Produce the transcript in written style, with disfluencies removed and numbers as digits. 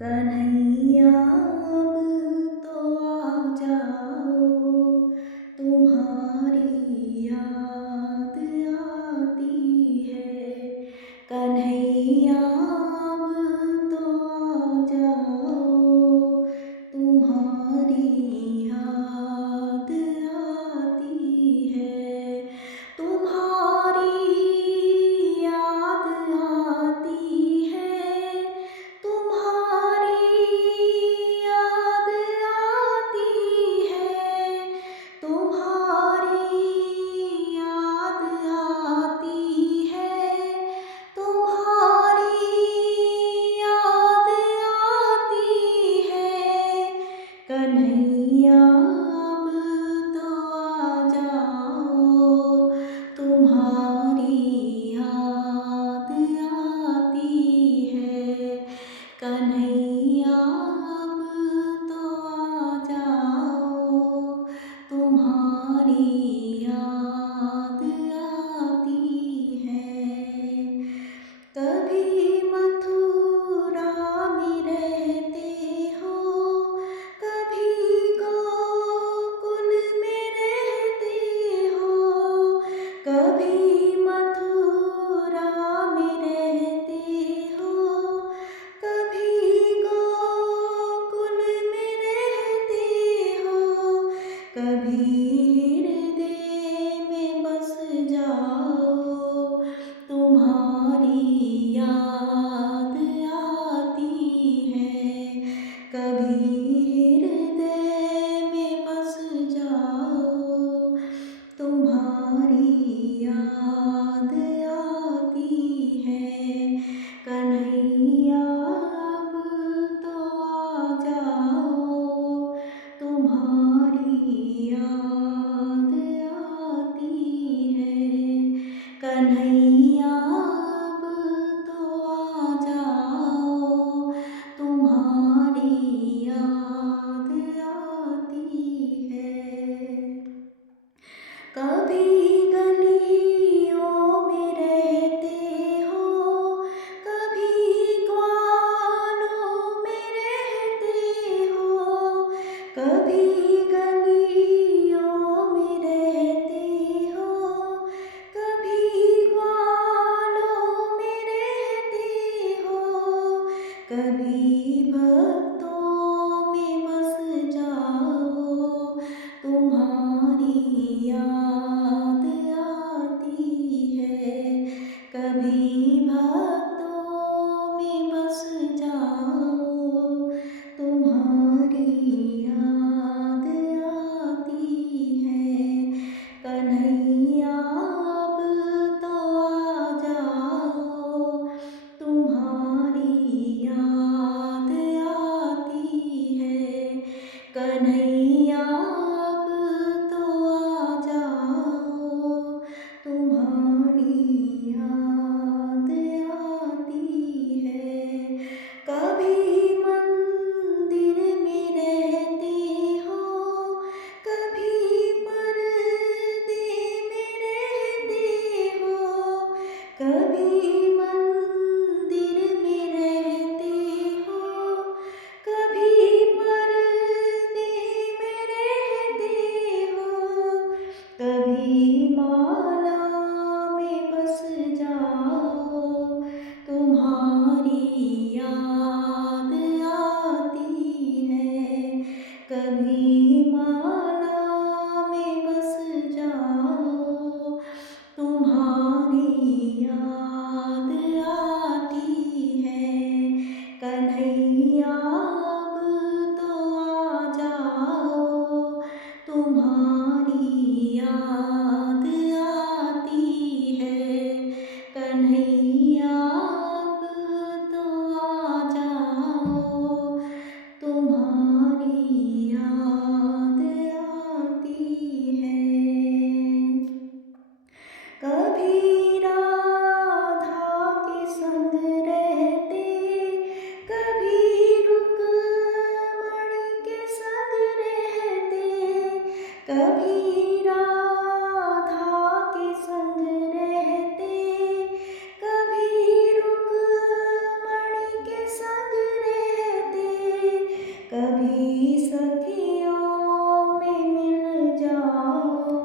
कन्हैया अब तो आ जाओ, तुम्हारी याद आती है। कन्हैया अब तो आ जाओ, तुम्हारी याद आती है। तुम्हारी याद आती है, तुम्हारी याद आती है, तुम्हारी याद आती है, तुम्हारी याद आती है। कन्हैया अब तो आ जाओ, तुम्हारी याद आती है। कन्हैया अब तो आ जाओ, तुम्हारी याद आती है। कभी मथुरा में रहते हो, कभी गोकुल में रहते हो। कभी मथुरा में रहते हो, कभी गोकुल में रहते हो। कभी हृदय में बस जाओ, तुम्हारी याद आती है। कभी हृदय में बस जाओ, तुम्हारी याद आती है। कन्हैया अब तो आ जाओ, तुम्हारी याद आती है। कन्हैया अब तो आ जाओ, तुम्हारी याद आती है। कभी गलियों में रहते हो, कभी ग्वालों में रहते हो। कभी गलियों में रहते हो, कभी ग्वालों में रहते हो। कभी भक्तों में बस जाओ, तुम्हारी याद आती है। कभी भक्तों में बस जाओ, तुम्हारी याद आती है। कन्हैया अब तो आ जाओ, तुम्हारी याद आती है। कन्हैया अब तो आ जाओ, तुम्हारी याद आती है। कभी मंदिर में रहते हो, कभी पर्दे में रहते हो। कभी मंदिर में रहते हो, कभी पर्दे में रहते हो। कभी माला में बस जाओ, तुम्हारी याद आती है। कभी माला में बस जाओ, तुम्हारी याद आती है। कन्हैया अब तो आ जाओ, तुम्हारी याद आती है। कन्हैया अब तो आ जाओ, तुम्हारी याद आती है। कभी राधा के संग रहते, कभी रुक कभी सखियों में मिल जाओ।